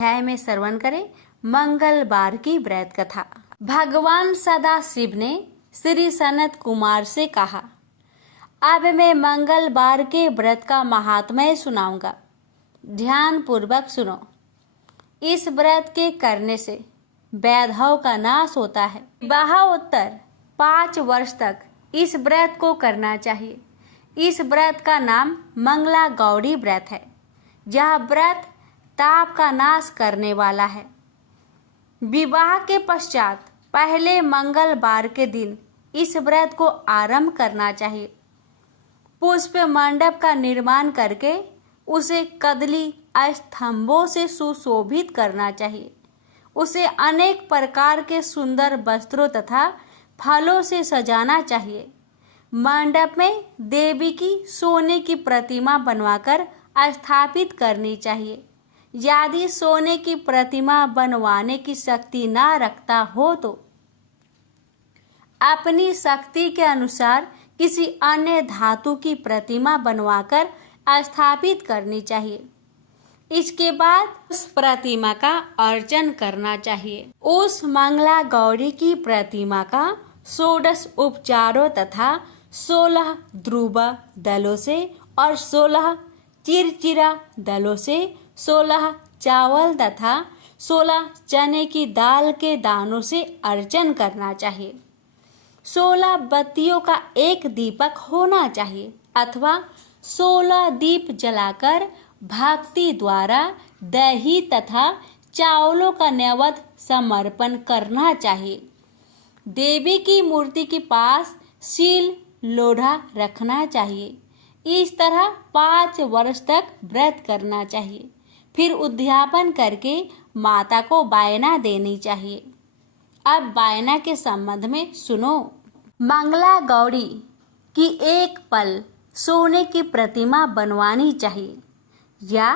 अध्याय में श्रवण करें मंगलवार की व्रत कथा। भगवान सदाशिव ने श्री सनत कुमार से कहा, अब मैं मंगलवार के व्रत का महात्म्य सुनाऊंगा, ध्यान पूर्वक सुनो। इस व्रत के करने से वैधव का नाश होता है। विवाहोत्तर 5 वर्ष तक इस व्रत को करना चाहिए। इस व्रत का नाम मंगला गौरी व्रत है। यह व्रत ताप का नाश करने वाला है। विवाह के पश्चात पहले मंगलवार के दिन इस व्रत को आरंभ करना चाहिए। पुष्प मंडप का निर्माण करके उसे कदली स्तंभों से सुशोभित करना चाहिए। उसे अनेक प्रकार के सुंदर वस्त्रों तथा फलों से सजाना चाहिए। मंडप में देवी की सोने की प्रतिमा बनवाकर स्थापित करनी चाहिए। यदि सोने की प्रतिमा बनवाने की शक्ति न रखता हो तो अपनी शक्ति के अनुसार किसी अन्य धातु की प्रतिमा बनवाकर स्थापित करनी चाहिए। इसके बाद उस प्रतिमा का अर्चन करना चाहिए। उस मंगला गौरी की प्रतिमा का 16 उपचारों तथा 16 ध्रुव दलों से और 16 चिरचिरा दलों से 16 चावल तथा 16 चने की दाल के दानों से अर्चन करना चाहिए। 16 बत्तियों का एक दीपक होना चाहिए अथवा 16 दीप जलाकर भक्ति द्वारा दही तथा चावलों का नैवेद्य समर्पण करना चाहिए। देवी की मूर्ति के पास सील लोढ़ा रखना चाहिए। इस तरह 5 वर्ष तक व्रत करना चाहिए। फिर उद्यापन करके माता को बायना देनी चाहिए। अब बायना के संबंध में सुनो। मंगला गौरी की एक पल सोने की प्रतिमा बनवानी चाहिए या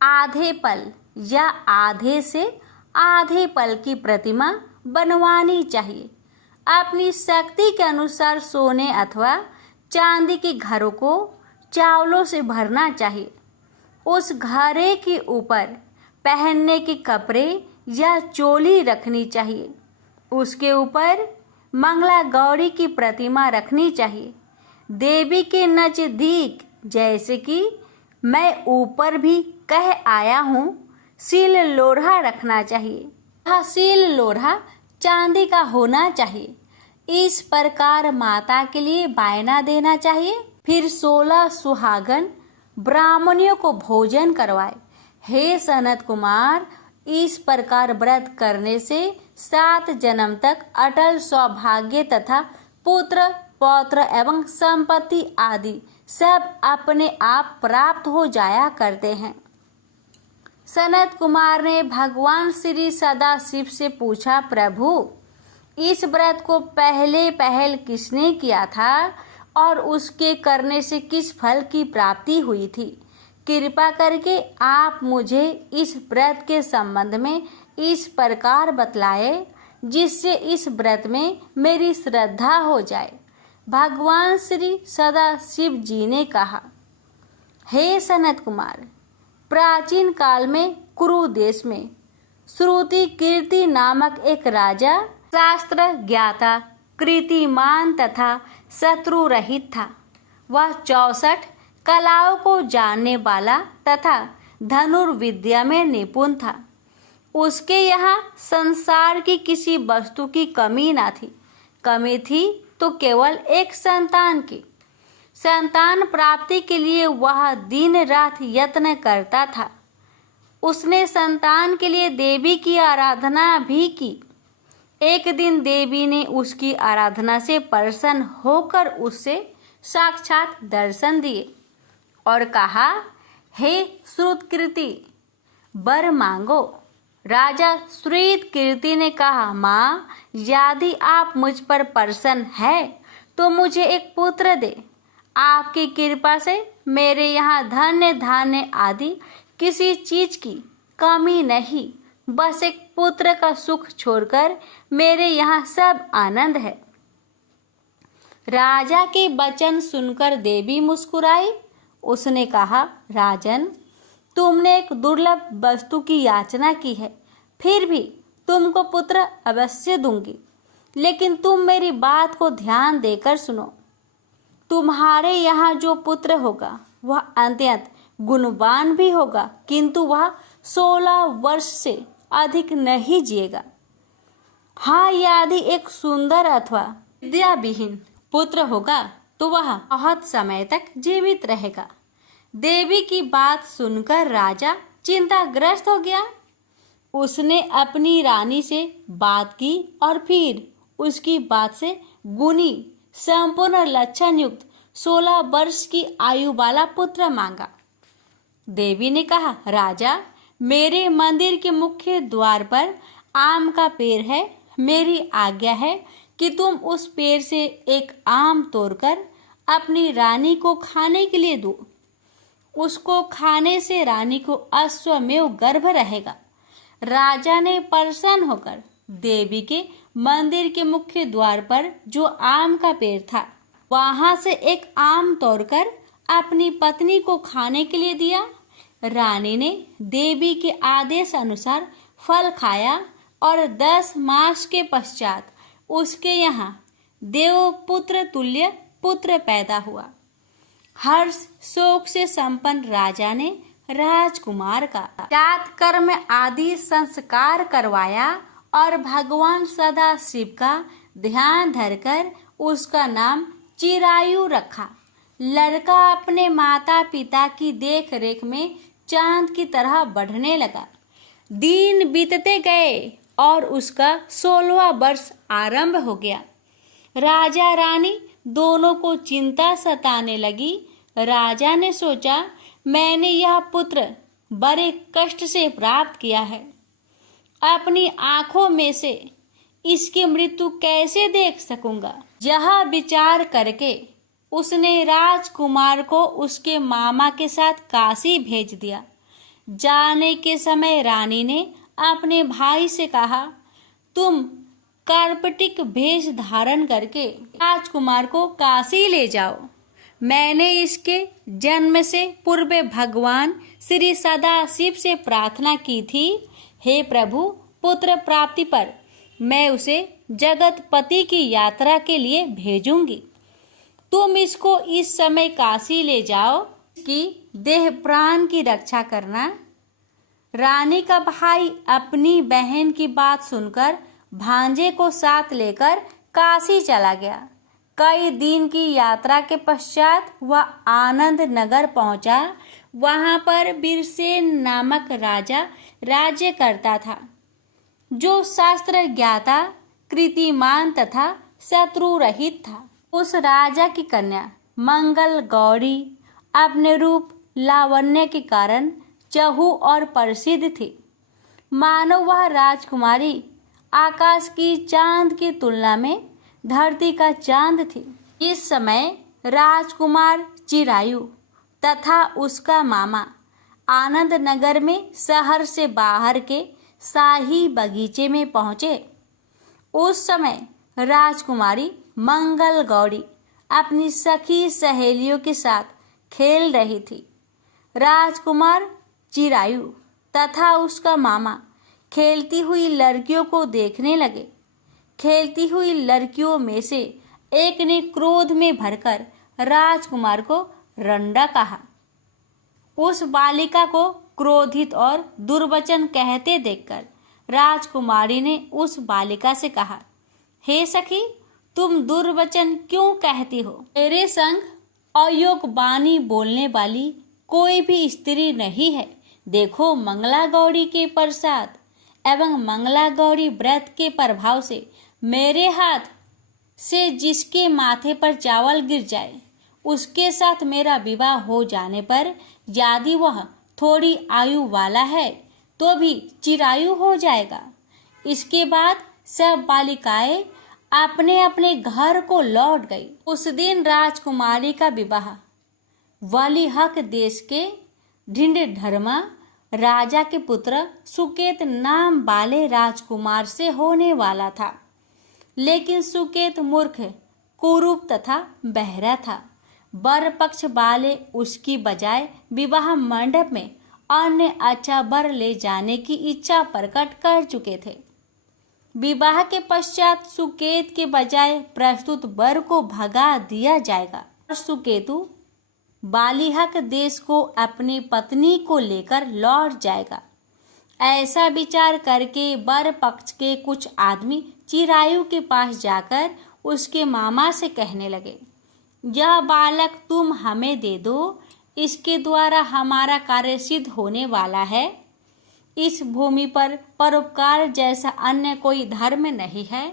आधे पल या आधे से आधे पल की प्रतिमा बनवानी चाहिए। अपनी शक्ति के अनुसार सोने अथवा चांदी के घरों को चावलों से भरना चाहिए। उस घड़े के ऊपर पहनने के कपड़े या चोली रखनी चाहिए। उसके ऊपर मंगला गौरी की प्रतिमा रखनी चाहिए। देवी के नजदीक, जैसे कि मैं ऊपर भी कह आया हूँ, सील लोढ़ा रखना चाहिए। यह सील लोढ़ा चांदी का होना चाहिए। इस प्रकार माता के लिए बायना देना चाहिए। फिर 16 सुहागन ब्राह्मणियों को भोजन करवाए। हे सनत कुमार, इस प्रकार व्रत करने से 7 जन्म तक अटल सौभाग्य तथा पुत्र पौत्र एवं संपत्ति आदि सब अपने आप प्राप्त हो जाया करते हैं। सनत कुमार ने भगवान श्री सदाशिव से पूछा, प्रभु, इस व्रत को पहल किसने किया था और उसके करने से किस फल की प्राप्ति हुई थी? कृपा करके आप मुझे इस व्रत के संबंध में इस प्रकार बतलाए जिससे इस व्रत में मेरी श्रद्धा हो जाए। भगवान श्री सदाशिव जी ने कहा, हे सनत कुमार, प्राचीन काल में कुरु देश में श्रुति कीर्ति नामक एक राजा शास्त्र ज्ञाता, कीर्तिमान तथा शत्रु रहित था। वह 64 कलाओं को जानने वाला तथा धनुर्विद्या में निपुण था। उसके यहाँ संसार की किसी वस्तु की कमी न थी। कमी थी तो केवल एक संतान की। संतान प्राप्ति के लिए वह दिन रात यत्न करता था। उसने संतान के लिए देवी की आराधना भी की। एक दिन देवी ने उसकी आराधना से प्रसन्न होकर उससे साक्षात दर्शन दिए और कहा, हे श्रुतकीर्ति, वर मांगो। राजा श्रुतकीर्ति ने कहा, माँ, यदि आप मुझ पर प्रसन्न है तो मुझे एक पुत्र दे। आपकी कृपा से मेरे यहाँ धन्य धान्य आदि किसी चीज की कमी नहीं। बस एक पुत्र का सुख छोड़कर मेरे यहाँ सब आनंद है। राजा के वचन सुनकर देवी मुस्कुराई। उसने कहा, राजन, तुमने एक दुर्लभ वस्तु की याचना की है, फिर भी तुमको पुत्र अवश्य दूंगी, लेकिन तुम मेरी बात को ध्यान देकर सुनो। तुम्हारे यहाँ जो पुत्र होगा वह अत्यंत गुणवान भी होगा, किंतु वह 16 वर्ष से अधिक नहीं जिएगा। हाँ, यदि एक सुंदर अथवा विद्याविहीन पुत्र होगा तो वह बहुत समय तक जीवित रहेगा। देवी की बात सुनकर राजा चिंताग्रस्त हो गया। उसने अपनी रानी से बात की और फिर उसकी बात से गुणी संपूर्ण लक्षण युक्त 16 वर्ष की आयु वाला पुत्र मांगा। देवी ने कहा, राजा, मेरे मंदिर के मुख्य द्वार पर आम का पेड़ है। मेरी आज्ञा है कि तुम उस पेड़ से एक आम तोड़कर अपनी रानी को खाने के लिए दो। उसको खाने से रानी को अश्वमेव गर्भ रहेगा। राजा ने प्रसन्न होकर देवी के मंदिर के मुख्य द्वार पर जो आम का पेड़ था वहां से एक आम तोड़कर अपनी पत्नी को खाने के लिए दिया। रानी ने देवी के आदेश अनुसार फल खाया और 10 मास के पश्चात उसके यहाँ देवपुत्र तुल्य पुत्र पैदा हुआ। हर्ष शोक से संपन्न राजा ने राजकुमार का जातकर्म आदि संस्कार करवाया और भगवान सदा शिव का ध्यान धरकर उसका नाम चिरायु रखा। लड़का अपने माता पिता की देख रेख में चांद की तरह बढ़ने लगा। दिन बीतते गए और उसका 16वां वर्ष आरंभ हो गया। राजा रानी दोनों को चिंता सताने लगी। राजा ने सोचा, मैंने यह पुत्र बड़े कष्ट से प्राप्त किया है। अपनी आंखों में से इसकी मृत्यु कैसे देख सकूंगा। यह विचार करके उसने राजकुमार को उसके मामा के साथ काशी भेज दिया। जाने के समय रानी ने अपने भाई से कहा, तुम कार्पटिक वेश धारण करके राजकुमार को काशी ले जाओ। मैंने इसके जन्म से पूर्व भगवान श्री सदाशिव से प्रार्थना की थी, हे प्रभु, पुत्र प्राप्ति पर मैं उसे जगतपति की यात्रा के लिए भेजूंगी। तुम इसको इस समय काशी ले जाओ कि देह प्राण की रक्षा करना। रानी का भाई अपनी बहन की बात सुनकर भांजे को साथ लेकर काशी चला गया। कई दिन की यात्रा के पश्चात वह आनंद नगर पहुंचा। वहां पर बीरसेन नामक राजा राज्य करता था, जो शास्त्र ज्ञाता, कृतिमान तथा शत्रु रहित था। उस राजा की कन्या मंगल गौरी अपने रूप लावण्य के कारण चहु और प्रसिद्ध थी। मानो वह राजकुमारी आकाश की चांद की तुलना में धरती का चांद थी। इस समय राजकुमार चिरायु तथा उसका मामा आनंद नगर में शहर से बाहर के शाही बगीचे में पहुंचे। उस समय राजकुमारी मंगल गौरी अपनी सखी सहेलियों के साथ खेल रही थी। राजकुमार चिरायु तथा उसका मामा खेलती हुई लड़कियों को देखने लगे। खेलती हुई लड़कियों में से एक ने क्रोध में भरकर राजकुमार को रंडा कहा। उस बालिका को क्रोधित और दुर्वचन कहते देखकर राजकुमारी ने उस बालिका से कहा, हे सखी, तुम दुर्वचन क्यों कहती हो? मेरे संग अयोग्य वाणी बोलने वाली कोई भी स्त्री नहीं है। देखो, मंगला गौरी के प्रसाद एवं मंगला गौरी व्रत के प्रभाव से मेरे हाथ से जिसके माथे पर चावल गिर जाए, उसके साथ मेरा विवाह हो जाने पर यदि वह थोड़ी आयु वाला है तो भी चिरायु हो जाएगा। इसके बाद सब बालिकाएं अपने अपने घर को लौट गई। उस दिन राजकुमारी का विवाह वलिहक देश के ढिंढधर्मा राजा के पुत्र सुकेत नाम वाले राजकुमार से होने वाला था। लेकिन सुकेत मूर्ख, कुरूप तथा बहरा था। वर पक्ष वाले उसकी बजाय विवाह मंडप में अन्य अच्छा वर ले जाने की इच्छा प्रकट कर चुके थे। विवाह के पश्चात सुकेत के बजाय प्रस्तुत वर को भगा दिया जाएगा और सुकेतु बालिहक देश को अपनी पत्नी को लेकर लौट जाएगा। ऐसा विचार करके वर पक्ष के कुछ आदमी चिरायु के पास जाकर उसके मामा से कहने लगे, यह बालक तुम हमें दे दो, इसके द्वारा हमारा कार्य सिद्ध होने वाला है। इस भूमि पर परोपकार जैसा अन्य कोई धर्म नहीं है।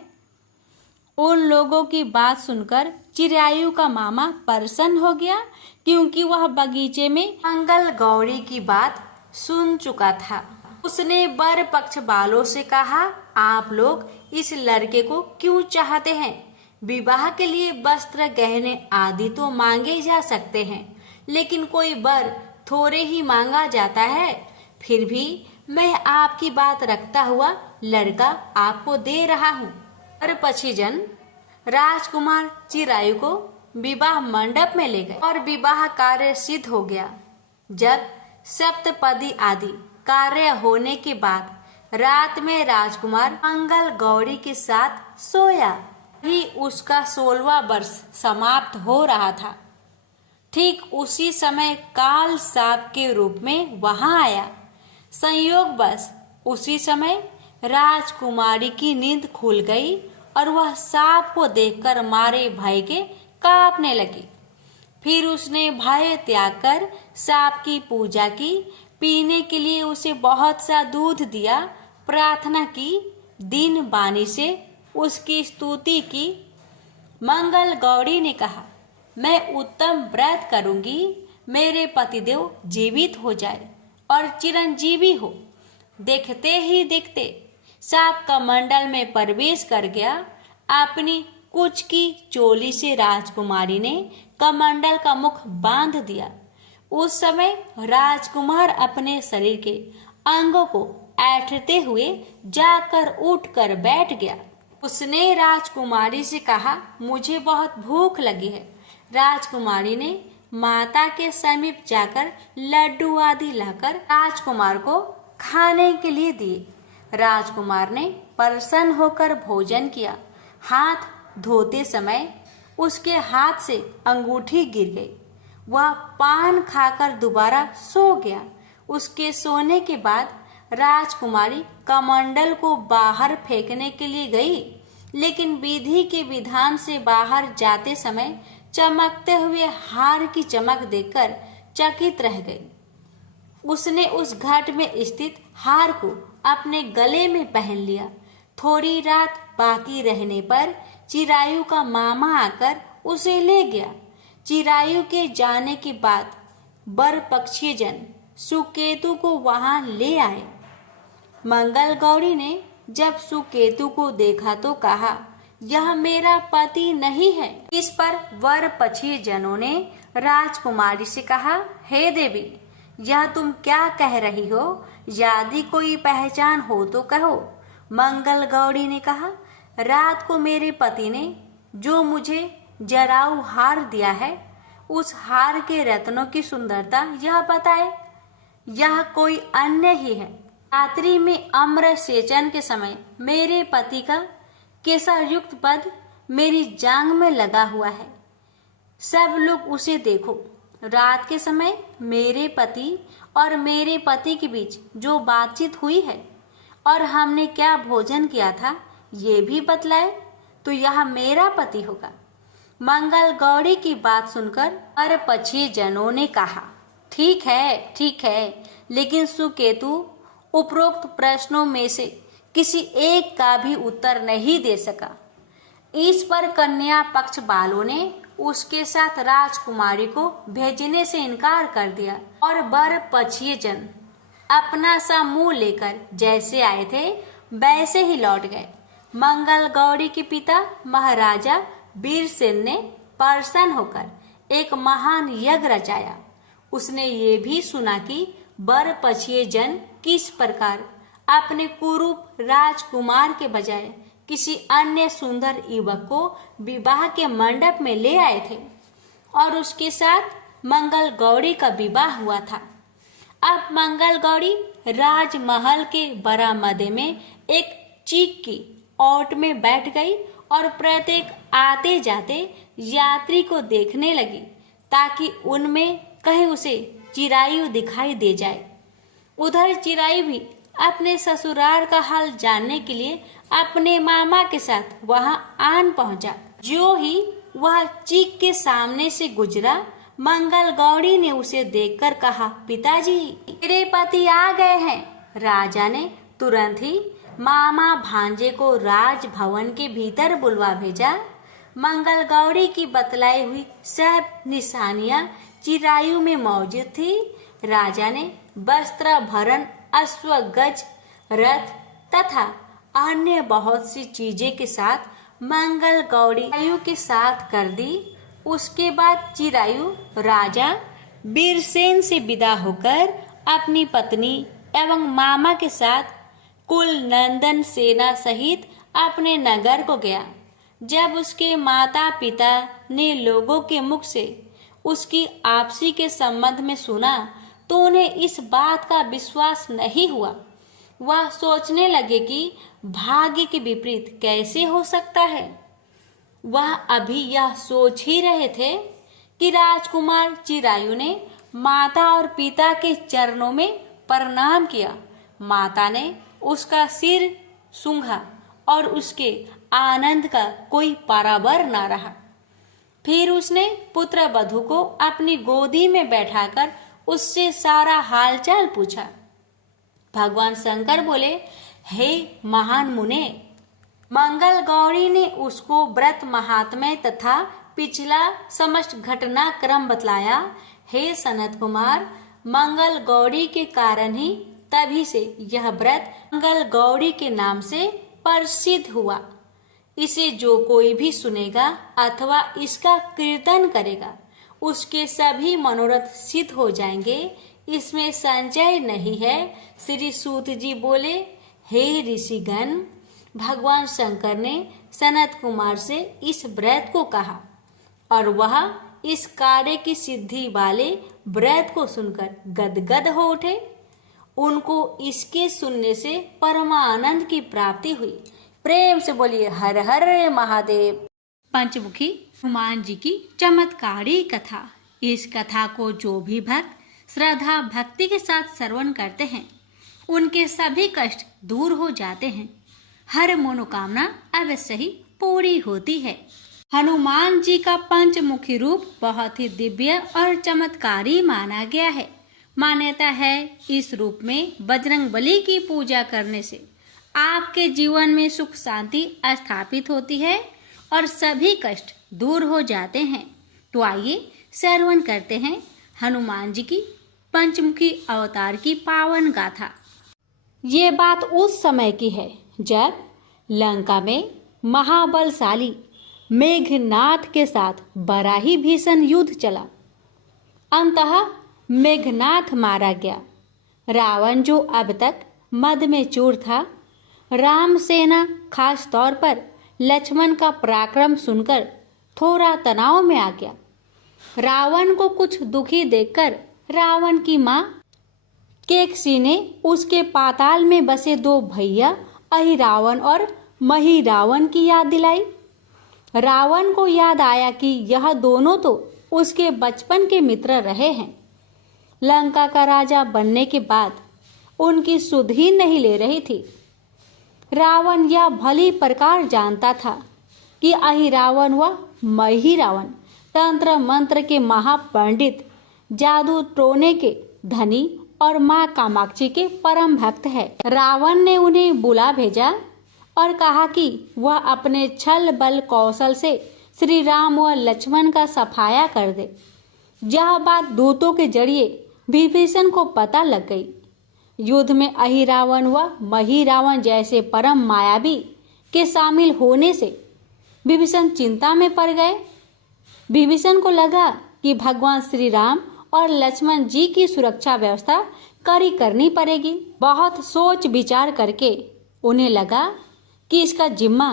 उन लोगों की बात सुनकर चिरायु का मामा प्रसन्न हो गया, क्योंकि वह बगीचे में मंगल गौरी की बात सुन चुका था। उसने वर पक्ष वालों से कहा, आप लोग इस लड़के को क्यों चाहते हैं? विवाह के लिए वस्त्र, गहने आदि तो मांगे जा सकते हैं, लेकिन कोई वर थोड़े ही मांगा जाता है। फिर भी मैं आपकी बात रखता हुआ लड़का आपको दे रहा हूँ। और पक्षीजन राजकुमार चिरायु को विवाह मंडप में ले गए और विवाह कार्य सिद्ध हो गया। जब सप्तपदी आदि कार्य होने के बाद रात में राजकुमार मंगल गौरी के साथ सोया ही उसका 16वां वर्ष समाप्त हो रहा था। ठीक उसी समय काल साप के रूप में वहां आया। संयोगवश उसी समय राजकुमारी की नींद खुल गई और वह सांप को देखकर मारे भय के कांपने लगी। फिर उसने भय त्याग कर सांप की पूजा की, पीने के लिए उसे बहुत सा दूध दिया, प्रार्थना की, दिन बानी से उसकी स्तुति की। मंगल गौरी ने कहा, मैं उत्तम व्रत करूंगी, मेरे पतिदेव जीवित हो जाए और चिरंजीवी हो। देखते ही देखते सांप कमंडल में प्रवेश कर गया। अपनी कुछ की चोली से राजकुमारी ने कमंडल का मुख बांध दिया। उस समय राजकुमार अपने शरीर के अंगों को ऐंठते हुए जाकर उठकर बैठ गया। उसने राजकुमारी से कहा, मुझे बहुत भूख लगी है। राजकुमारी ने माता के समीप जाकर लड्डू आदि लाकर राजकुमार को खाने के लिए दिए। राजकुमार ने प्रसन्न होकर भोजन किया। हाथ धोते समय उसके हाथ से अंगूठी गिर गई। वह पान खाकर दोबारा सो गया। उसके सोने के बाद राजकुमारी कमंडल को बाहर फेंकने के लिए गई, लेकिन विधि के विधान से बाहर जाते समय चमकते हुए हार की चमक देखकर चकित रह गई। उसने उस घट में स्थित हार को अपने गले में पहन लिया। थोड़ी रात बाकी रहने पर चिरायु का मामा आकर उसे ले गया। चिरायु के जाने के बाद वर पक्षी जन सुकेतु को वहां ले आए। मंगल गौरी ने जब सुकेतु को देखा तो कहा, यह मेरा पति नहीं है। इस पर वर पक्षी जनों ने राजकुमारी से कहा, हे देवी, यह तुम क्या कह रही हो? यदि कोई पहचान हो तो कहो। मंगल गौरी ने कहा, रात को मेरे पति ने जो मुझे जराऊ हार दिया है, उस हार के रत्नों की सुंदरता यह बताए। यह कोई अन्य ही है। रात्रि में अम्र सेचन के समय मेरे पति का केसर युक्त पद मेरी जांग में लगा हुआ है। सब लोग उसे देखो। रात के समय मेरे पति और मेरे पति के बीच जो बातचीत हुई है और हमने क्या भोजन किया था, ये भी बतलाए तो यह मेरा पति होगा। मंगल गौरी की बात सुनकर और पक्षी जनों ने कहा, ठीक है, लेकिन सुकेतु उपरोक्त प्रश्नों में से किसी एक का भी उत्तर नहीं दे सका। इस पर कन्या पक्ष वालों ने उसके साथ राजकुमारी को भेजने से इनकार कर दिया और वर पक्षी जन अपना सा मुंह लेकर जैसे आए थे वैसे ही लौट गए। मंगल गौरी के पिता महाराजा वीरसेन ने प्रसन्न होकर एक महान यज्ञ रचाया। उसने ये भी सुना कि वर पक्षी जन किस प्रकार अपने कुरूप राजकुमार के बजाय किसी अन्य सुंदर युवक को विवाह के मंडप में ले आए थे और उसके साथ मंगल गौरी का विवाह हुआ था। अब मंगल गौरी राजमहल के बरामदे में एक चीक की ओट में बैठ गई और प्रत्येक आते जाते यात्री को देखने लगी ताकि उनमें कहीं उसे चिरायु दिखाई दे जाए। उधर चिरायु भी अपने ससुराल का हाल जानने के लिए अपने मामा के साथ वहां आन पहुंचा। जो ही वह चीक के सामने से गुजरा, मंगल गौरी ने उसे देखकर कहा, पिताजी, मेरे पति आ गए हैं। राजा ने तुरंत ही मामा भांजे को राजभवन के भीतर बुलवा भेजा। मंगल गौरी की बतलाई हुई सब निशानियां चिरायु में मौजूद थी। राजा ने वस्त्र भरण, अश्वगज, रथ तथा अन्य बहुत सी चीजें के साथ मंगल गौरी चिरायु के साथ कर दी। उसके बाद चिरायु राजा बीरसेन से विदा होकर अपनी पत्नी एवं मामा के साथ कुल नंदन सेना सहित अपने नगर को गया। जब उसके माता पिता ने लोगों के मुख से उसकी आपसी के संबंध में सुना तो उन्हें इस बात का विश्वास नहीं हुआ। वह सोचने लगे कि भाग्य के विपरीत कैसे हो सकता है। वह अभी यह सोच ही रहे थे कि राजकुमार चिरायु ने माता और पिता के चरणों में प्रणाम किया। माता ने उसका सिर सूंघा और उसके आनंद का कोई पारावर न रहा। फिर उसने पुत्र वधू को अपनी गोदी में बैठाकर उससे सारा हालचाल पूछा। भगवान शंकर बोले, हे महान मुने, मंगल गौरी ने उसको व्रत महात्म्य तथा पिछला समस्त घटनाक्रम बतलाया। हे सनत कुमार, मंगल गौरी के कारण ही तभी से यह व्रत मंगल गौरी के नाम से प्रसिद्ध हुआ। इसे जो कोई भी सुनेगा अथवा इसका कीर्तन करेगा उसके सभी मनोरथ सिद्ध हो जाएंगे, इसमें संशय नहीं है। श्री सूत जी बोले, हे ऋषिगण, भगवान शंकर ने सनत कुमार से इस व्रत को कहा और वह इस कार्य की सिद्धि वाले व्रत को सुनकर गदगद हो उठे। उनको इसके सुनने से परमानंद की प्राप्ति हुई। प्रेम से बोलिए हर हर महादेव। पंचमुखी हनुमान जी की चमत्कारी कथा। इस कथा को जो भी भक्त श्रद्धा भक्ति के साथ श्रवण करते हैं उनके सभी कष्ट दूर हो जाते हैं। हर मनोकामना अवश्य ही पूरी होती है। हनुमान जी का पंचमुखी रूप बहुत ही दिव्य और चमत्कारी माना गया है। मान्यता है इस रूप में बजरंगबली की पूजा करने से आपके जीवन में सुख शांति स्थापित होती है और सभी कष्ट दूर हो जाते हैं। तो आइए श्रवण करते हैं हनुमान जी की पंचमुखी अवतार की पावन गाथा। ये बात उस समय की है जब लंका में महाबलशाली मेघनाथ के साथ बड़ा ही भीषण युद्ध चला। अंततः मेघनाथ मारा गया। रावण जो अब तक मद में चूर था, राम सेना खास तौर पर लक्ष्मण का पराक्रम सुनकर थोड़ा तनाव में आ गया। रावण को कुछ दुखी देखकर रावण की मां केकसी ने उसके पाताल में बसे दो भैया अहिरावण और महिरावण की याद दिलाई। रावण को याद आया कि यह दोनों तो उसके बचपन के मित्र रहे हैं। लंका का राजा बनने के बाद उनकी सुध ही नहीं ले रही थी। रावण यह भली प्रकार जानता था कि अहिरावण व महिरावण तंत्र मंत्र के महापंडित, जादू टोने के धनी और माँ कामाक्षी के परम भक्त है। रावण ने उन्हें बुला भेजा और कहा कि वह अपने छल बल कौशल से श्री राम व लक्ष्मण का सफाया कर दे। यह बात दूतों के जरिए विभीषण को पता लग गई। युद्ध में अहिरावण व महिरावण जैसे परम मायावी के शामिल होने से विभीषण चिंता में पड़ गए। विभीषण को लगा कि भगवान श्री राम और लक्ष्मण जी की सुरक्षा व्यवस्था कड़ी करनी पड़ेगी। बहुत सोच विचार करके उन्हें लगा कि इसका जिम्मा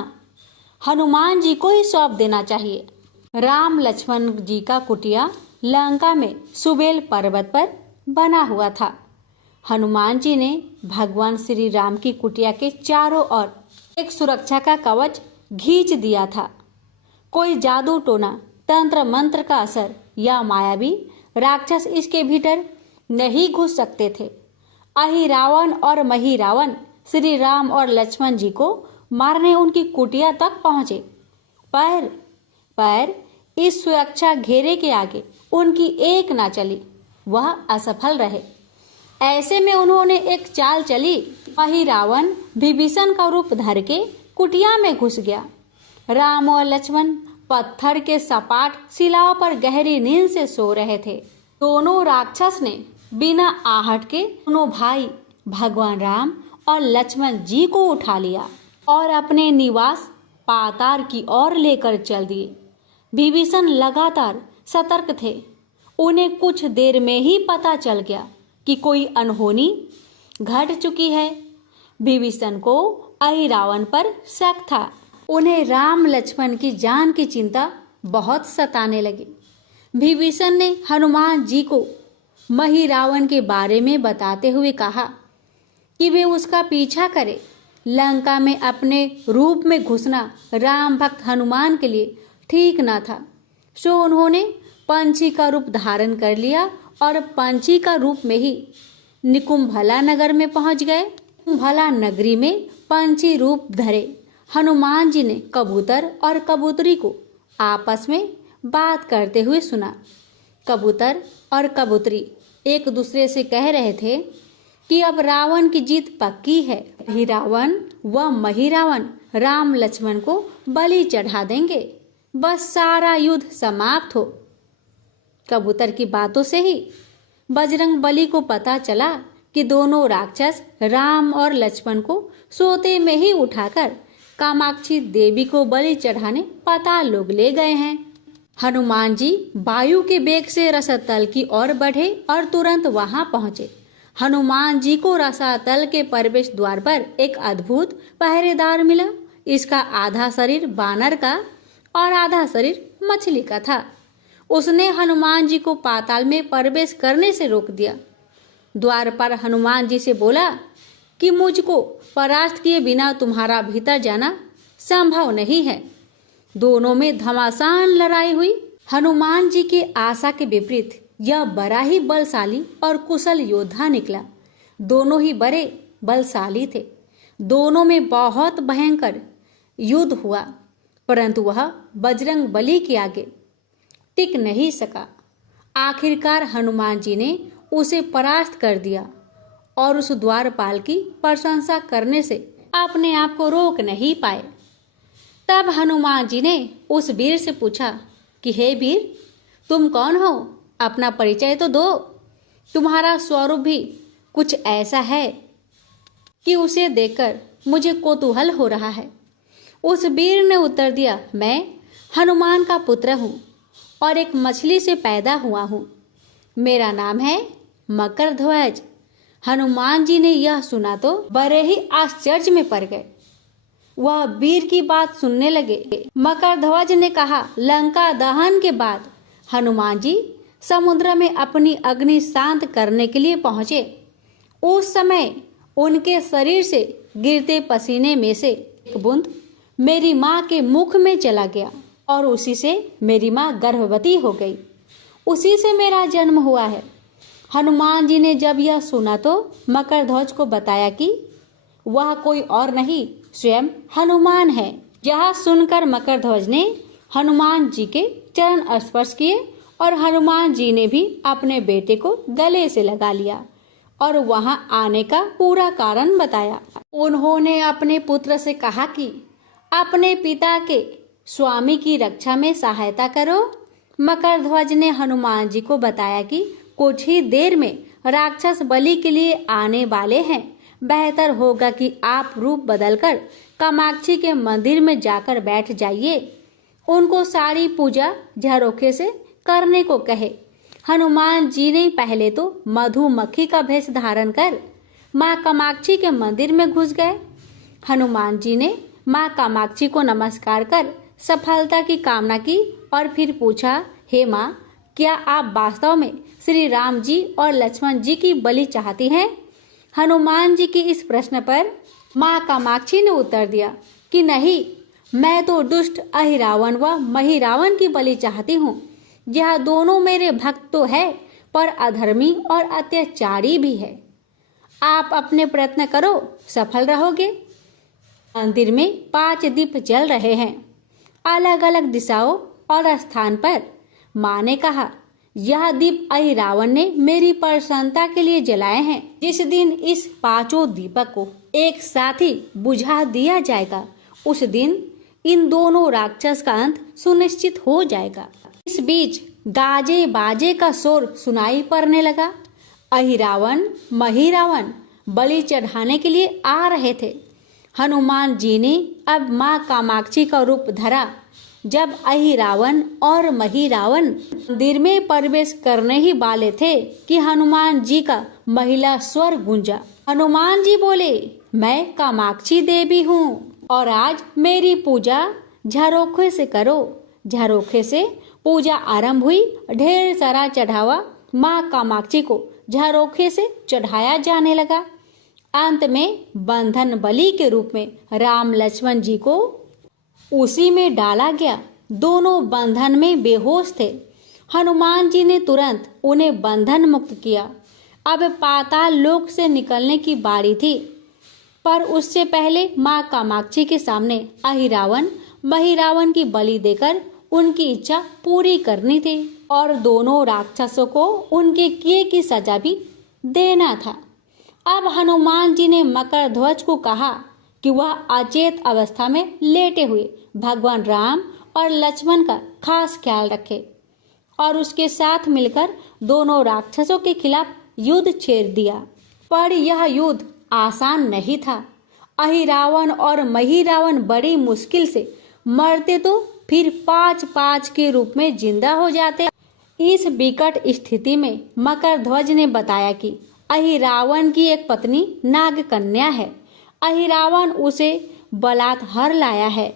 हनुमान जी को ही सौंप देना चाहिए। राम लक्ष्मण जी का कुटिया लंका में सुबेल पर्वत पर बना हुआ था। हनुमान जी ने भगवान श्री राम की कुटिया के चारों ओर एक सुरक्षा का कवच खींच दिया था। कोई जादू टोना, तंत्र मंत्र का असर या मायावी राक्षस इसके भीतर नहीं घुस सकते थे। अहिरावण और महिरावण श्री राम और लक्ष्मण जी को मारने उनकी कुटिया तक पहुंचे, पर इस सुरक्षा घेरे के आगे उनकी एक ना चली, वह असफल रहे। ऐसे में उन्होंने एक चाल चली। महिरावण विभीषण का रूप धर के कुटिया में घुस गया। राम और लक्ष्मण पत्थर के सपाट शिलाओं पर गहरी नींद से सो रहे थे। दोनों राक्षस ने बिना आहट के दोनों भाई भगवान राम और लक्ष्मण जी को उठा लिया और अपने निवास पाताल की ओर लेकर चल दिए। विभीषण लगातार सतर्क थे। उन्हें कुछ देर में ही पता चल गया कि कोई अनहोनी घट चुकी है। विभीषण को अहिरावण पर शक था। उन्हें राम लक्ष्मण की जान की चिंता बहुत सताने लगी। विभीषण ने हनुमान जी को महिरावण के बारे में बताते हुए कहा कि वे उसका पीछा करें। लंका में अपने रूप में घुसना राम भक्त हनुमान के लिए ठीक न था, सो उन्होंने पंछी का रूप धारण कर लिया और पंछी का रूप में ही निकुंभला नगर में पहुंच गए। निकुंभला नगरी में पंछी रूप धरे हनुमान जी ने कबूतर और कबूतरी को आपस में बात करते हुए सुना। कबूतर और कबूतरी एक दूसरे से कह रहे थे कि अब रावण की जीत पक्की है। रावण व महिरावण राम लक्ष्मण को बलि चढ़ा देंगे, बस सारा युद्ध समाप्त हो। कबूतर की बातों से ही बजरंग बली को पता चला कि दोनों राक्षस राम और लक्ष्मण को सोते में ही उठाकर कामाक्षी देवी को बलि चढ़ाने पाताल लोक ले गए हैं। हनुमान जी वायु के वेग से रसातल की ओर बढ़े और तुरंत वहां पहुंचे। हनुमान जी को रसातल के प्रवेश द्वार पर एक अद्भुत पहरेदार मिला। इसका आधा शरीर बानर का और आधा शरीर मछली का था। उसने हनुमान जी को पाताल में प्रवेश करने से रोक दिया। द्वार पर हनुमान जी से बोला कि मुझको परास्त किए बिना तुम्हारा भीतर जाना संभव नहीं है। दोनों में घमासान लड़ाई हुई। हनुमान जी के आशा के विपरीत यह बड़ा ही बलशाली और कुशल योद्धा निकला। दोनों ही बड़े बलशाली थे। दोनों में बहुत भयंकर युद्ध हुआ, परंतु वह बजरंग बली के आगे टिक नहीं सका। आखिरकार हनुमान जी ने उसे परास्त कर दिया और उस द्वारपाल की प्रशंसा करने से अपने आप को रोक नहीं पाए। तब हनुमान जी ने उस वीर से पूछा कि हे वीर, तुम कौन हो? अपना परिचय तो दो। तुम्हारा स्वरूप भी कुछ ऐसा है कि उसे देखकर मुझे कौतूहल हो रहा है। उस वीर ने उत्तर दिया, मैं हनुमान का पुत्र हूँ और एक मछली से पैदा हुआ हूँ। मेरा नाम है मकरध्वज। हनुमान जी ने यह सुना तो बड़े ही आश्चर्य में पड़ गए। वह वीर की बात सुनने लगे। मकरध्वज ने कहा, लंका दहन के बाद हनुमान जी समुद्र में अपनी अग्नि शांत करने के लिए पहुंचे। उस समय उनके शरीर से गिरते पसीने में से एक बूंद मेरी माँ के मुख में चला गया और उसी से मेरी माँ गर्भवती हो गई। उसी से मेरा जन्म हुआ है। हनुमान जी ने जब यह सुना तो मकरध्वज को बताया कि वह कोई और नहीं, स्वयं हनुमान है। यह सुनकर मकरध्वज ने हनुमान जी के चरण स्पर्श किए और हनुमान जी ने भी अपने बेटे को गले से लगा लिया और वहां आने का पूरा कारण बताया। उन्होंने अपने पुत्र से कहा कि अपने पिता के स्वामी की रक्षा में सहायता करो। मकरध्वज ने हनुमान जी को बताया कि कुछ ही देर में राक्षस बलि के लिए आने वाले हैं। बेहतर होगा कि आप रूप बदलकर कामाक्षी के मंदिर में जाकर बैठ जाइए। उनको सारी पूजा झरोखे से करने को कहे। हनुमान जी ने पहले तो मधुमक्खी का भेष धारण कर माँ कामाक्षी के मंदिर में घुस गए। हनुमान जी ने माँ कामाक्षी को नमस्कार कर सफलता की कामना की और फिर पूछा, हे माँ, क्या आप वास्तव में श्री राम जी और लक्ष्मण जी की बलि चाहती हैं? हनुमान जी के इस प्रश्न पर माँ कामाक्षी ने उत्तर दिया कि नहीं, मैं तो दुष्ट अहिरावण व महिरावण की बलि चाहती हूँ। यह दोनों मेरे भक्त तो है, पर अधर्मी और अत्याचारी भी है। आप अपने प्रयत्न करो, सफल रहोगे। मंदिर में 5 दीप जल रहे हैं, अलग अलग दिशाओं और स्थान पर। माँ ने कहा, यह दीप अहिरावण ने मेरी प्रसन्नता के लिए जलाए हैं। जिस दिन इस 5 दीपक को एक साथ ही बुझा दिया जाएगा, उस दिन इन दोनों राक्षस का अंत सुनिश्चित हो जाएगा। इस बीच गाजे बाजे का शोर सुनाई पड़ने लगा। अहिरावण महिरावण बलि चढ़ाने के लिए आ रहे थे। हनुमान जी ने अब माँ कामाक्षी का रूप धरा। जब अहिरावण और महिरावण मंदिर में प्रवेश करने ही वाले थे कि हनुमान जी का महिला स्वर गूंजा। हनुमान जी बोले, मैं कामाक्षी देवी हूँ और आज मेरी पूजा झरोखे से करो। झरोखे से पूजा आरंभ हुई। ढेर सारा चढ़ावा माँ कामाक्षी को झरोखे से चढ़ाया जाने लगा। अंत में बंधन बलि के रूप में राम लक्ष्मण जी को उसी में डाला गया। दोनों बंधन में बेहोश थे। हनुमान जी ने तुरंत उन्हें बंधन मुक्त किया। अब पाताल लोक से निकलने की बारी थी, पर उससे पहले माँ कामाक्षी के सामने अहिरावण महिरावण की बलि देकर उनकी इच्छा पूरी करनी थी और दोनों राक्षसों को उनके किए की सजा भी देना था। अब हनुमान जी ने मकर ध्वज को कहा कि वह अचेत अवस्था में लेटे हुए भगवान राम और लक्ष्मण का खास ख्याल रखे और उसके साथ मिलकर दोनों राक्षसों के खिलाफ युद्ध छेड़ दिया। पर यह युद्ध आसान नहीं था। अहिरावण और महिरावण बड़ी मुश्किल से मरते तो फिर 5-5 के रूप में जिंदा हो जाते। इस विकट स्थिति में मकर ध्वज ने बताया कि अहिरावण की एक पत्नी नाग कन्या है। अहिरावण उसे बलात्कार लाया है।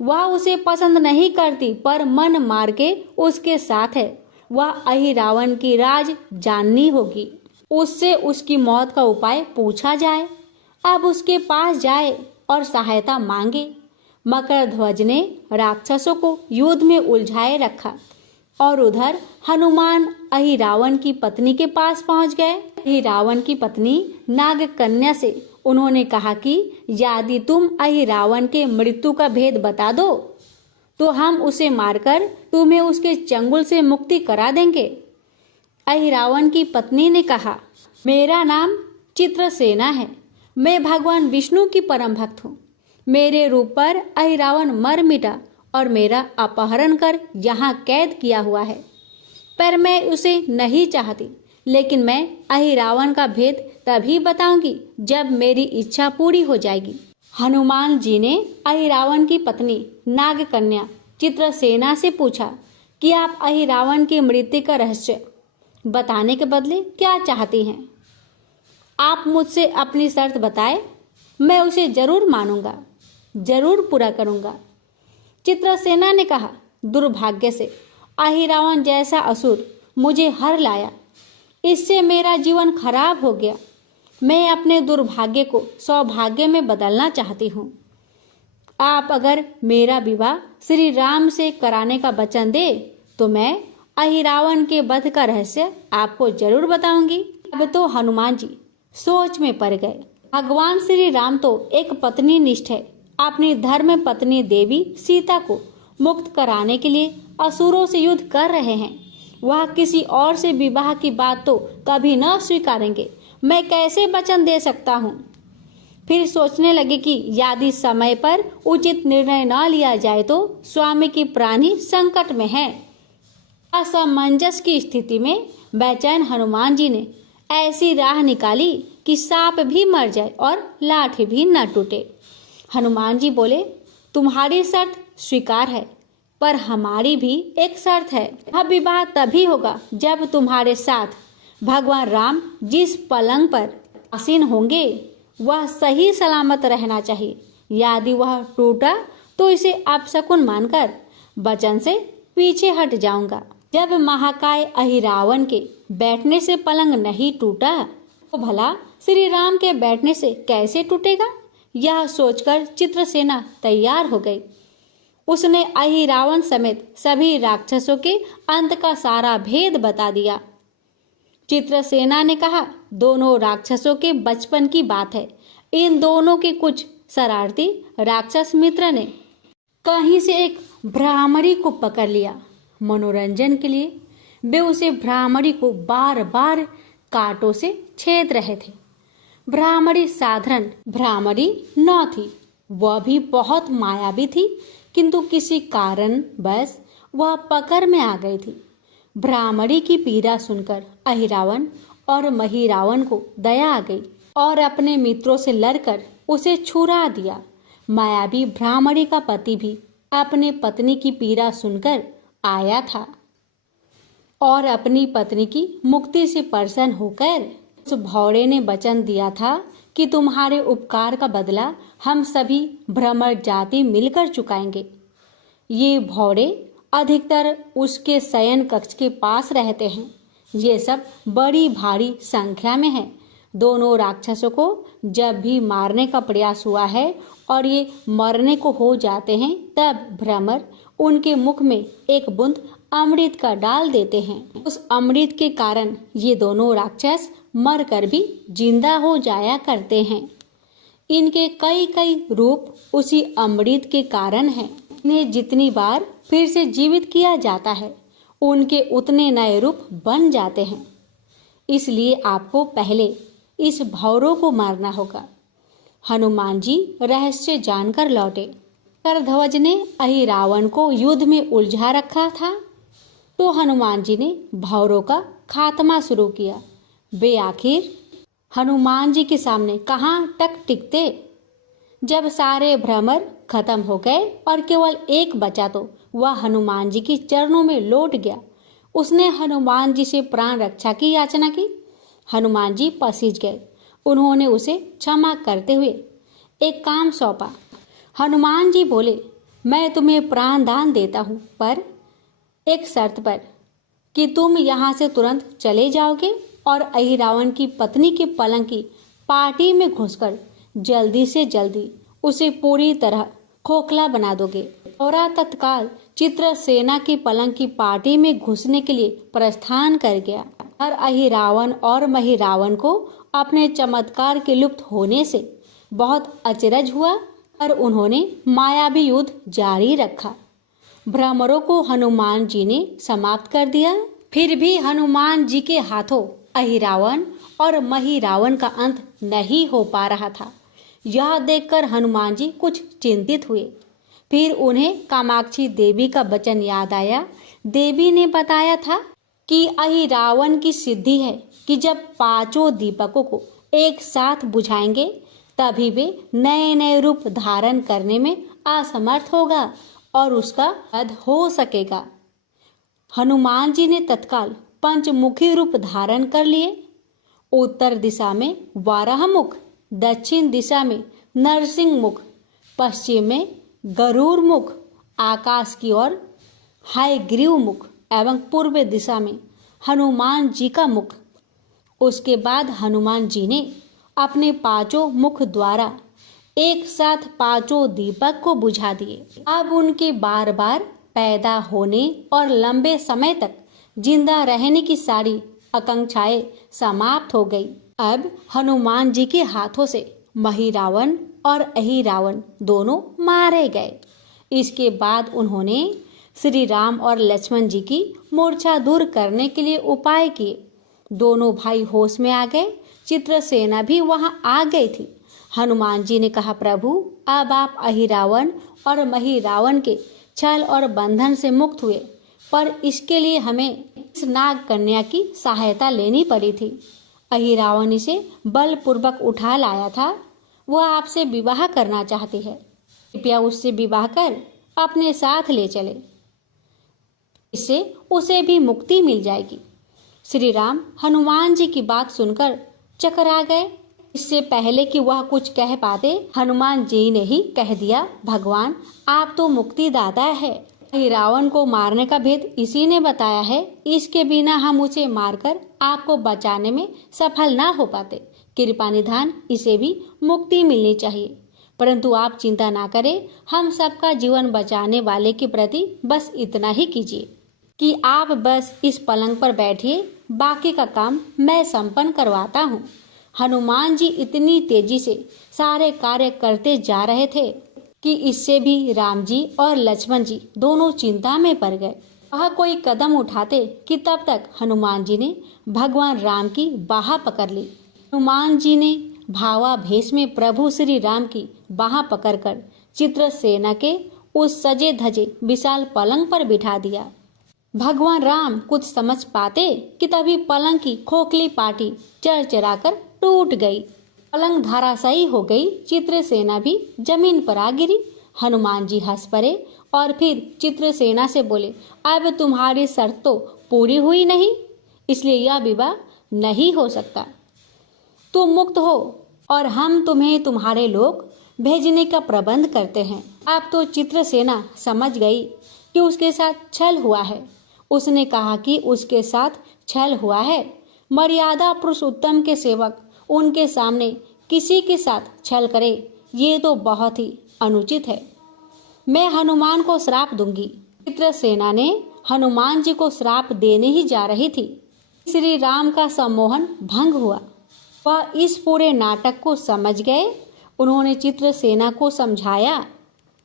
वह उसे पसंद नहीं करती, पर मन मार के उसके साथ है। वह अहिरावण की राज जाननी होगी। उससे उसकी मौत का उपाय पूछा जाए। अब उसके पास जाए और सहायता मांगे। मकर ध्वज ने राक्षसों को युद्ध में उलझाए रखा और उधर हनुमान अहिरावण की पत्नी के पास पहुंच गए। अहिरावण की पत्नी नाग कन्या से उन्होंने कहा कि यदि तुम अहिरावण के मृत्यु का भेद बता दो तो हम उसे मारकर तुम्हें उसके चंगुल से मुक्ति करा देंगे। अहिरावण की पत्नी ने कहा, मेरा नाम चित्रसेना है। मैं भगवान विष्णु की परम भक्त हूँ। मेरे रूप पर अहिरावण मर मिटा और मेरा अपहरण कर यहाँ कैद किया हुआ है, पर मैं उसे नहीं चाहती। लेकिन मैं अहिरावण का भेद तभी बताऊंगी जब मेरी इच्छा पूरी हो जाएगी। हनुमान जी ने अहिरावण की पत्नी नाग कन्या चित्रसेना से पूछा कि आप अहिरावण की मृत्यु का रहस्य बताने के बदले क्या चाहती हैं? आप मुझसे अपनी शर्त बताए, मैं उसे जरूर मानूंगा, जरूर पूरा करूंगा। चित्रसेना ने कहा, दुर्भाग्य से अहिरावण जैसा असुर मुझे हर लाया। इससे मेरा जीवन खराब हो गया। मैं अपने दुर्भाग्य को सौभाग्य में बदलना चाहती हूँ। आप अगर मेरा विवाह श्री राम से कराने का वचन दे तो मैं अहिरावण के वध का रहस्य आपको जरूर बताऊंगी। अब तो हनुमान जी सोच में पड़ गए। भगवान श्री राम तो एक पत्नी निष्ठ है। अपनी धर्म पत्नी देवी सीता को मुक्त कराने के लिए असुरों से युद्ध कर रहे हैं। वह किसी और से विवाह की बात तो कभी न स्वीकारेंगे। मैं कैसे वचन दे सकता हूँ? फिर सोचने लगे कि यदि समय पर उचित निर्णय न लिया जाए तो स्वामी की प्राण ही संकट में है। असमंजस की स्थिति में बेचैन हनुमान जी ने ऐसी राह निकाली कि सांप भी मर जाए और लाठी भी न टूटे। हनुमान जी बोले, तुम्हारी शर्त स्वीकार है, पर हमारी भी एक शर्त है। अब विवाह तभी होगा जब तुम्हारे साथ भगवान राम जिस पलंग पर आसीन होंगे वह सही सलामत रहना चाहिए। यदि वह टूटा तो इसे अपशकुन मानकर वचन से पीछे हट जाऊंगा। जब महाकाय अहिरावण के बैठने से पलंग नहीं टूटा तो भला श्री राम के बैठने से कैसे टूटेगा, यह सोचकर चित्रसेना तैयार हो गई। उसने अहिरावण समेत सभी राक्षसों के अंत का सारा भेद बता दिया। चित्रसेना ने कहा, दोनों राक्षसों के बचपन की बात है। इन दोनों के कुछ शरारती राक्षस मित्र ने कहीं से एक भ्रामरी को पकड़ लिया। मनोरंजन के लिए वे उसे भ्रामरी को बार बार कांटों से छेद रहे थे। भ्रामरी साधारण भ्रामरी न थी, वह भी बहुत मायावी थी, किंतु किसी कारण बस वह पकड़ में आ गई थी। भ्रामरी की पीड़ा सुनकर अहिरावण और महिरावण को दया आ गई और अपने मित्रों से लड़कर उसे छुड़ा दिया। मायावी भ्रामरी का पति भी अपने पत्नी की पीड़ा सुनकर आया था और अपनी पत्नी की मुक्ति से प्रसन्न होकर उस भौरे ने वचन दिया था कि तुम्हारे उपकार का बदला हम सभी भ्रमर जाति मिलकर चुकाएंगे। ये भौरे अधिकतर उसके शयन कक्ष के पास रहते हैं। ये सब बड़ी भारी संख्या में है। दोनों राक्षसों को जब भी मारने का प्रयास हुआ है और ये मरने को हो जाते हैं, तब भ्रमर उनके मुख में एक बूंद अमृत का डाल देते हैं। उस अमृत के कारण ये दोनों राक्षस मरकर भी जिंदा हो जाया करते हैं। इनके कई कई रूप उसी अमृत के कारण हैं। इन्हें जितनी बार फिर से जीवित किया जाता है, उनके उतने नए रूप बन जाते हैं। इसलिए आपको पहले इस भौरों को मारना होगा। हनुमान जी रहस्य जानकर लौटे। करध्वज ने अहिरावण को युद्ध में उलझा रखा था, तो हनुमान जी ने भौरों का खात्मा शुरू किया। वे आखिर हनुमान जी के सामने कहाँ तक टिकते। जब सारे भ्रमर खत्म हो गए और केवल एक बचा, तो वह हनुमान जी के चरणों में लौट गया। उसने हनुमान जी से प्राण रक्षा की याचना की। हनुमान जी पसीज गए। उन्होंने उसे क्षमा करते हुए एक काम सौंपा। हनुमान जी बोले, मैं तुम्हें प्राण दान देता हूँ, पर एक शर्त पर कि तुम यहाँ से तुरंत चले जाओगे और अहिरावण की पत्नी के पलंग की पार्टी में घुसकर जल्दी से जल्दी उसे पूरी तरह खोखला बना दोगे। और तत्काल चित्रसेना की पलंग की पार्टी में घुसने के लिए प्रस्थान कर गया। और अहिरावण और महिरावण को अपने चमत्कार के लुप्त होने से बहुत अचरज हुआ और उन्होंने मायावी युद्ध जारी रखा। भ्रमरों को हनुमान जी ने समाप्त कर दिया। फिर भी हनुमान जी के हाथों अहिरावण और महिरावण का अंत नहीं हो पा रहा था। यह देखकर हनुमान जी कुछ चिंतित हुए। फिर उन्हें कामाक्षी देवी का वचन याद आया। देवी ने बताया था कि अहिरावण की सिद्धि है कि जब पांचों दीपकों को एक साथ बुझाएंगे, तभी वे नए नए रूप धारण करने में असमर्थ होगा और उसका वध हो सकेगा। हनुमान जी ने तत्काल पंचमुखी रूप धारण कर लिए। उत्तर दिशा में वाराह मुख, दक्षिण दिशा में नरसिंह मुख, पश्चिम में गरुड़ मुख, आकाश की ओर हयग्रीव मुख एवं पूर्व दिशा में हनुमान जी का मुख। उसके बाद हनुमान जी ने अपने पांचों मुख द्वारा एक साथ पांचों दीपक को बुझा दिए। अब उनके बार बार पैदा होने और लंबे समय तक जिंदा रहने की सारी आकांक्षाएं समाप्त हो गई। अब हनुमान जी के हाथों से महिरावण और अहिरावण दोनों मारे गए। इसके बाद उन्होंने श्री राम और लक्ष्मण जी की मूर्छा दूर करने के लिए उपाय किए। दोनों भाई होश में आ गए। चित्रसेना भी वहां आ गई थी। हनुमान जी ने कहा, प्रभु अब आप अहिरावण और महिरावण के छल और बंधन से मुक्त हुए, पर इसके लिए हमें इस नाग कन्या की सहायता लेनी पड़ी थी। अहिरावण इसे बलपूर्वक उठा लाया था। वह आपसे विवाह करना चाहती है। कृपया उससे विवाह कर अपने साथ ले चले, इससे उसे भी मुक्ति मिल जाएगी। श्री राम हनुमान जी की बात सुनकर चकरा गए। इससे पहले कि वह कुछ कह पाते, हनुमान जी ने ही कह दिया, भगवान आप तो मुक्तिदाता है। रावण को मारने का भेद इसी ने बताया है। इसके बिना हम उसे मारकर आपको बचाने में सफल ना हो पाते, कृपा निधान इसे भी मुक्ति मिलनी चाहिए। परंतु आप चिंता ना करें, हम सबका जीवन बचाने वाले के प्रति बस इतना ही कीजिए कि आप बस इस पलंग पर बैठिए, बाकी का काम मैं संपन्न करवाता हूँ। हनुमान जी इतनी तेजी से सारे कार्य करते जा रहे थे कि इससे भी राम जी और लक्ष्मण जी दोनों चिंता में पड़ गए। वह कोई कदम उठाते कि तब तक हनुमान जी ने भगवान राम की बाह पकड़ ली। हनुमान जी ने भावावेश में प्रभु श्री राम की बाह पकड़कर चित्रसेना के उस सजे धजे विशाल पलंग पर बिठा दिया। भगवान राम कुछ समझ पाते कि तभी पलंग की खोखली पाटी चरचरा कर टूट गई। पलंग धराशायी हो गई। चित्रसेना भी जमीन पर आ गिरी। हनुमान जी हंस पड़े और फिर चित्रसेना से बोले, अब तुम्हारी शर्त तो पूरी हुई नहीं, इसलिए यह विवाह नहीं हो सकता। तुम मुक्त हो और हम तुम्हें तुम्हारे लोग भेजने का प्रबंध करते हैं। अब तो चित्रसेना समझ गई कि उसके साथ छल हुआ है। उसने कहा कि उसके साथ छल हुआ है। मर्यादा पुरुषोत्तम के सेवक उनके सामने किसी के साथ छल करे, ये तो बहुत ही अनुचित है। मैं हनुमान को श्राप दूंगी। चित्रसेना ने हनुमान जी को श्राप देने ही जा रही थी। श्री राम का सम्मोहन भंग हुआ। वह इस पूरे नाटक को समझ गए। उन्होंने चित्रसेना को समझाया,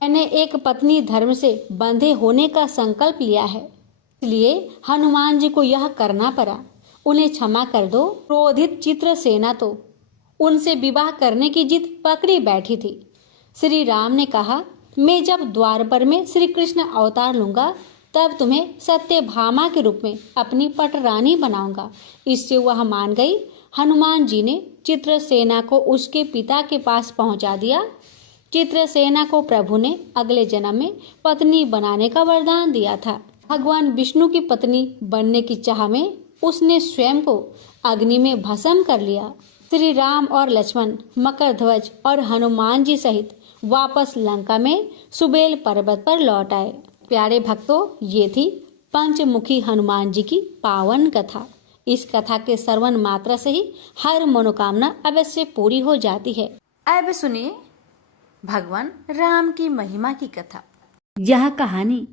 मैंने एक पत्नी धर्म से बंधे होने का संकल्प लिया है, इसलिए हनुमान जी को यह करना पड़ा। उन्हें क्षमा कर दो। क्रोधित चित्रसेना तो उनसे विवाह करने की जिद पकड़ी बैठी थी। श्री राम ने कहा, मैं जब द्वारपर में श्री कृष्ण अवतार लूंगा तब तुम्हें सत्यभामा के रूप में अपनी पटरानी बनाऊंगा। इससे वह मान गई। हनुमान जी ने चित्रसेना को उसके पिता के पास पहुंचा दिया। चित्रसेना को प्रभु ने अगले जन्म में पत्नी बनाने का वरदान दिया था। भगवान विष्णु की पत्नी बनने की चाह में उसने स्वयं को अग्नि में भस्म कर लिया। श्री राम और लक्ष्मण मकरध्वज और हनुमान जी सहित वापस लंका में सुबेल पर्वत पर लौट आए। प्यारे भक्तों, ये थी पंचमुखी हनुमान जी की पावन कथा। इस कथा के श्रवण मात्रा से ही हर मनोकामना अवश्य पूरी हो जाती है। अब सुनिए भगवान राम की महिमा की कथा। यह कहानी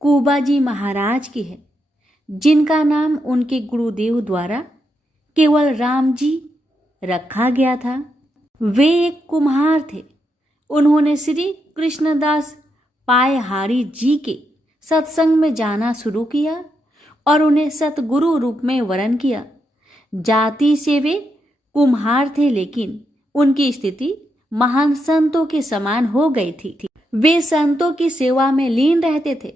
कुबाजी महाराज की है, जिनका नाम उनके गुरुदेव द्वारा केवल राम जी रखा गया था। वे एक कुम्हार थे। उन्होंने श्री कृष्णदास पायहारी जी के सत्संग में जाना शुरू किया और उन्हें सतगुरु रूप में वरण किया। जाति से वे कुम्हार थे, लेकिन उनकी स्थिति महान संतों के समान हो गई थी। वे संतों की सेवा में लीन रहते थे।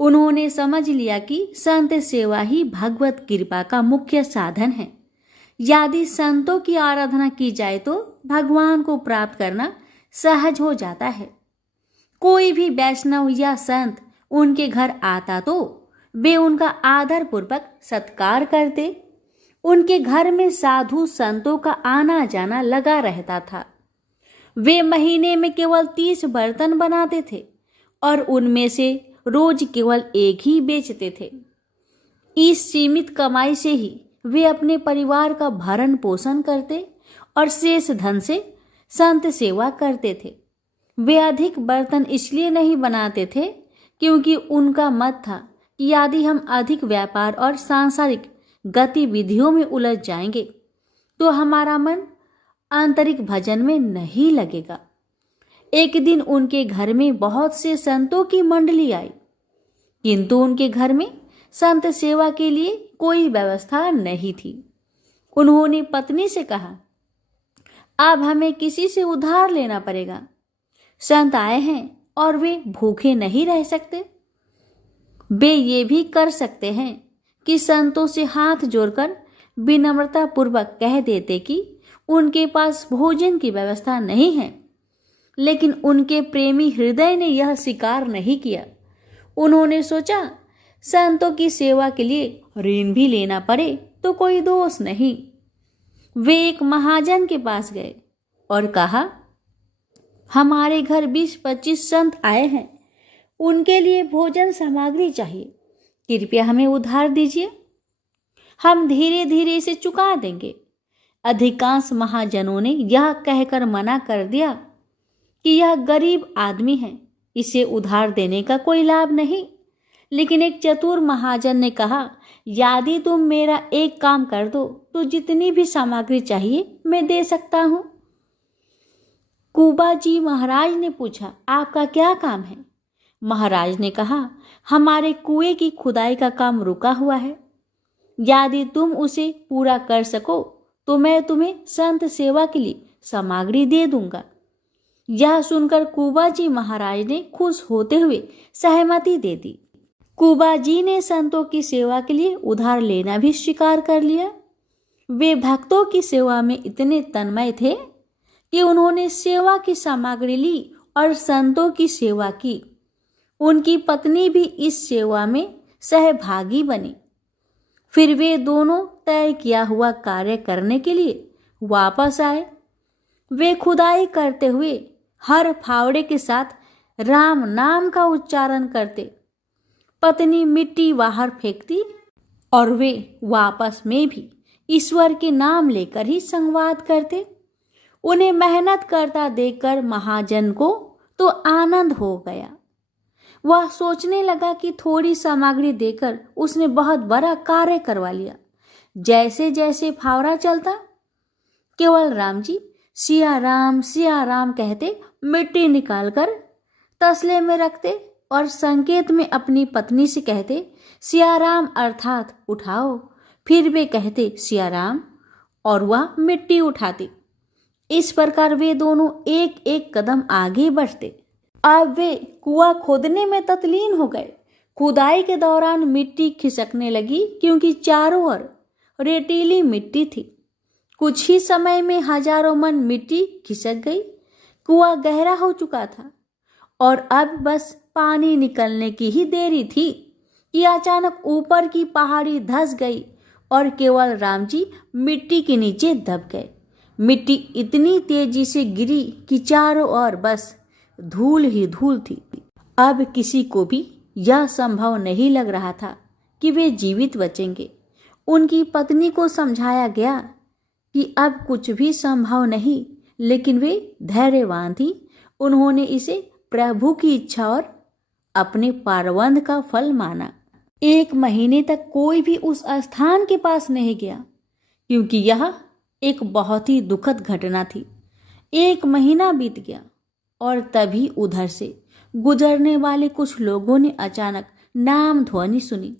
उन्होंने समझ लिया कि संत सेवा ही भगवत कृपा का मुख्य साधन है। यदि संतों की आराधना की जाए तो भगवान को प्राप्त करना सहज हो जाता है। कोई भी वैष्णव या संत उनके घर आता तो वे उनका आदर पूर्वक सत्कार करते। उनके घर में साधु संतों का आना जाना लगा रहता था। वे महीने में केवल 30 बर्तन बनाते थे और उनमें से रोज केवल एक ही बेचते थे। इस सीमित कमाई से ही वे अपने परिवार का भरण पोषण करते और शेष धन से संत सेवा करते थे। वे अधिक बर्तन इसलिए नहीं बनाते थे क्योंकि उनका मत था कि यदि हम अधिक व्यापार और सांसारिक गतिविधियों में उलझ जाएंगे तो हमारा मन आंतरिक भजन में नहीं लगेगा। एक दिन उनके घर में बहुत से संतों की मंडली आई, किंतु उनके घर में संत सेवा के लिए कोई व्यवस्था नहीं थी। उन्होंने पत्नी से कहा, अब हमें किसी से उधार लेना पड़ेगा। संत आए हैं और वे भूखे नहीं रह सकते। वे ये भी कर सकते हैं कि संतों से हाथ जोड़कर विनम्रता पूर्वक कह देते कि उनके पास भोजन की व्यवस्था नहीं है, लेकिन उनके प्रेमी हृदय ने यह स्वीकार नहीं किया। उन्होंने सोचा, संतों की सेवा के लिए ऋण भी लेना पड़े तो कोई दोष नहीं। वे एक महाजन के पास गए और कहा, हमारे घर 20-25 संत आए हैं, उनके लिए भोजन सामग्री चाहिए, कृपया हमें उधार दीजिए, हम धीरे धीरे इसे चुका देंगे। अधिकांश महाजनों ने यह कहकर मना कर दिया कि यह गरीब आदमी है, इसे उधार देने का कोई लाभ नहीं। लेकिन एक चतुर महाजन ने कहा, यदि तुम मेरा एक काम कर दो तो जितनी भी सामग्री चाहिए मैं दे सकता हूँ। कुबा जी महाराज ने पूछा, आपका क्या काम है? महाराज ने कहा, हमारे कुएं की खुदाई का काम रुका हुआ है, यदि तुम उसे पूरा कर सको तो मैं तुम्हें संत सेवा के लिए सामग्री दे दूंगा। यह सुनकर कुबा जी महाराज ने खुश होते हुए सहमति दे दी। कुबा जी ने संतों की सेवा के लिए उधार लेना भी स्वीकार कर लिया। वे भक्तों की सेवा में इतने तन्मय थे कि उन्होंने सेवा की सामग्री ली और संतों की सेवा की। उनकी पत्नी भी इस सेवा में सहभागी बनी। फिर वे दोनों तय किया हुआ कार्य करने के लिए वापस आए। वे खुदाई करते हुए हर फावड़े के साथ राम नाम का उच्चारण करते। पत्नी मिट्टी बाहर फेंकती और वे वापस में भी ईश्वर के नाम लेकर ही संवाद करते। उन्हें मेहनत करता देखकर महाजन को तो आनंद हो गया। वह सोचने लगा कि थोड़ी सामग्री देकर उसने बहुत बड़ा कार्य करवा लिया। जैसे जैसे फावड़ा चलता, केवल राम जी सिया राम कहते मिट्टी निकालकर तसले में रखते और संकेत में अपनी पत्नी से कहते, सिया राम अर्थात उठाओ। फिर वे कहते सिया राम और वह मिट्टी उठाती। इस प्रकार वे दोनों एक एक कदम आगे बढ़ते। अब वे कुआं खोदने में तत्लीन हो गए। खुदाई के दौरान मिट्टी खिसकने लगी क्योंकि चारों ओर रेतीली मिट्टी थी। कुछ ही समय में हजारों मन मिट्टी खिसक गई। कुआं गहरा हो चुका था और अब बस पानी निकलने की ही देरी थी कि अचानक ऊपर की पहाड़ी धंस गई और केवल राम जी मिट्टी के नीचे दब गए। मिट्टी इतनी तेजी से गिरी कि चारों ओर बस धूल ही धूल थी। अब किसी को भी यह संभव नहीं लग रहा था कि वे जीवित बचेंगे। उनकी पत्नी को समझाया गया कि अब कुछ भी संभव नहीं, लेकिन वे धैर्यवान थी। उन्होंने इसे प्रभु की इच्छा और अपने पारवंद का फल माना। 1 महीने तक कोई भी उस स्थान के पास नहीं गया क्योंकि यह एक बहुत ही दुखद घटना थी। 1 महीना बीत गया और तभी उधर से गुजरने वाले कुछ लोगों ने अचानक नाम ध्वनि सुनी,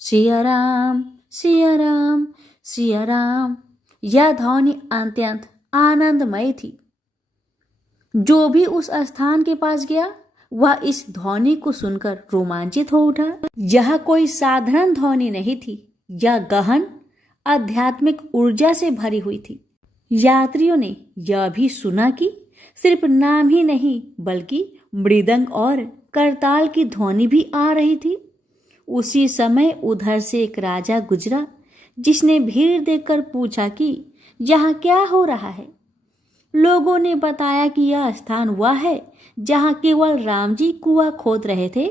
सिया राम सिया राम सिया राम। यह ध्वनि अत्यंत आनंदमय थी। जो भी उस स्थान के पास गया वह इस ध्वनि को सुनकर रोमांचित हो उठा। यह कोई साधारण ध्वनि नहीं थी, यह गहन आध्यात्मिक ऊर्जा से भरी हुई थी। यात्रियों ने यह भी सुना कि सिर्फ नाम ही नहीं बल्कि मृदंग और करताल की ध्वनि भी आ रही थी। उसी समय उधर से एक राजा गुजरा जिसने भीड़ देखकर पूछा कि यहाँ क्या हो रहा है। लोगों ने बताया कि यह स्थान वह है जहाँ केवल राम जी कुआं खोद रहे थे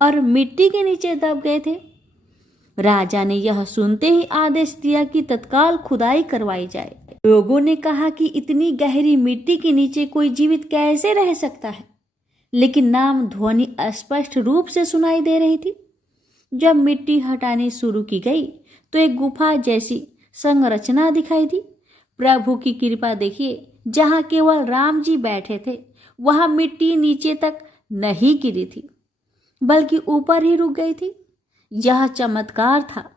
और मिट्टी के नीचे दब गए थे। राजा ने यह सुनते ही आदेश दिया कि तत्काल खुदाई करवाई जाए। लोगों ने कहा कि इतनी गहरी मिट्टी के नीचे कोई जीवित कैसे रह सकता है, लेकिन नाम ध्वनि स्पष्ट रूप से सुनाई दे रही थी। जब मिट्टी हटानी शुरू की गई तो एक गुफा जैसी संरचना दिखाई दी। प्रभु की कृपा देखिए, जहाँ केवल राम जी बैठे थे वहां मिट्टी नीचे तक नहीं गिरी थी बल्कि ऊपर ही रुक गई थी। यह चमत्कार था।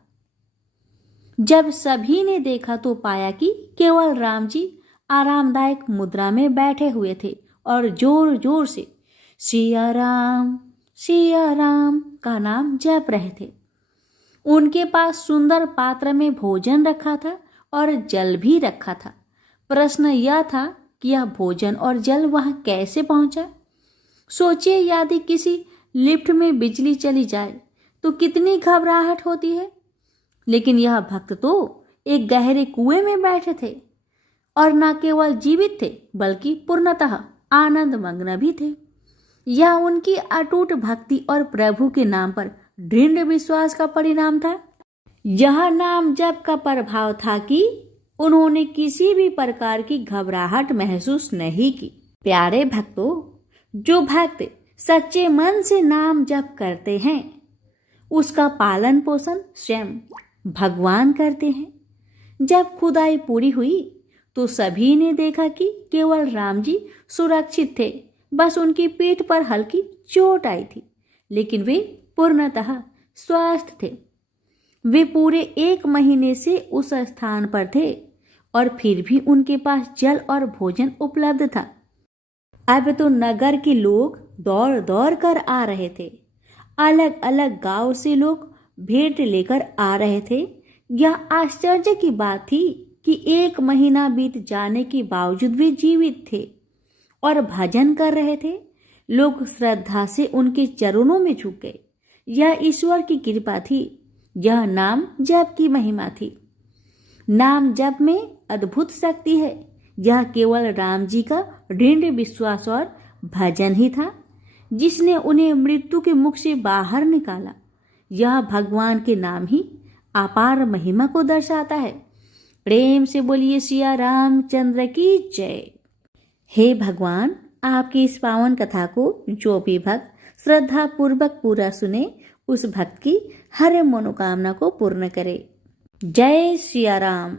जब सभी ने देखा तो पाया कि केवल राम जी आरामदायक मुद्रा में बैठे हुए थे और जोर जोर से सिया राम का नाम जप रहे थे। उनके पास सुंदर पात्र में भोजन रखा था और जल भी रखा था। प्रश्न यह था कि यह भोजन और जल वहां कैसे पहुंचा। सोचिए, यदि किसी लिफ्ट में बिजली चली जाए तो कितनी घबराहट होती है। लेकिन यह भक्त तो एक गहरे कुएं में बैठे थे और न केवल जीवित थे बल्कि पूर्णतः आनंद मग्न भी थे। यह उनकी अटूट भक्ति और प्रभु के नाम पर दृढ़ विश्वास का परिणाम था। यह नाम जप का प्रभाव था कि उन्होंने किसी भी प्रकार की घबराहट महसूस नहीं की। प्यारे भक्तों, जो भक्त सच्चे मन से नाम जप करते हैं उसका पालन पोषण स्वयं भगवान करते हैं। जब खुदाई पूरी हुई तो सभी ने देखा कि केवल राम जी सुरक्षित थे। बस उनकी पीठ पर हल्की चोट आई थी, लेकिन वे पूर्णतः स्वस्थ थे। वे पूरे 1 महीने से उस स्थान पर थे और फिर भी उनके पास जल और भोजन उपलब्ध था। अब तो नगर के लोग दौड़ दौड़ कर आ रहे थे। अलग अलग गांव से लोग भेंट लेकर आ रहे थे। यह आश्चर्य की बात थी कि 1 महीना बीत जाने के बावजूद वे जीवित थे और भजन कर रहे थे। लोग श्रद्धा से उनके चरणों में झुक गए। यह ईश्वर की कृपा थी। यह नाम जप की महिमा थी। नाम जप में अद्भुत शक्ति है। यह केवल राम जी का दृढ़ विश्वास और भजन ही था जिसने उन्हें मृत्यु के मुख से बाहर निकाला। यह भगवान के नाम ही अपार महिमा को दर्शाता है। प्रेम से बोलिए सिया रामचंद्र की जय। हे भगवान, आपकी इस पावन कथा को जो भी भक्त श्रद्धा पूर्वक पूरा सुने उस भक्त की हर मनोकामना को पूर्ण करे। जय सिया राम।